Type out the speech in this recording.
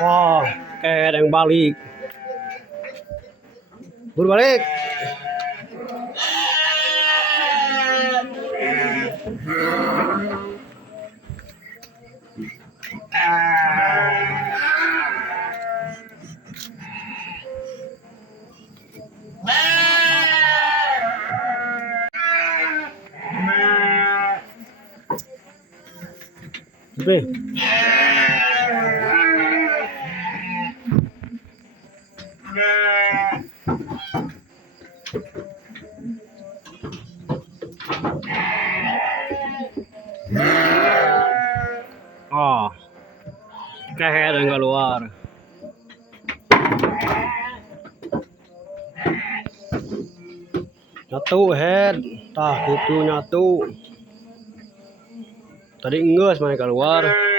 Wah, kayak ada yang balik. Balik. Oke. Oh, kayak ada yang keluar. Nyatu head, tah itu nyatu. Tadi enggak semuanya keluar.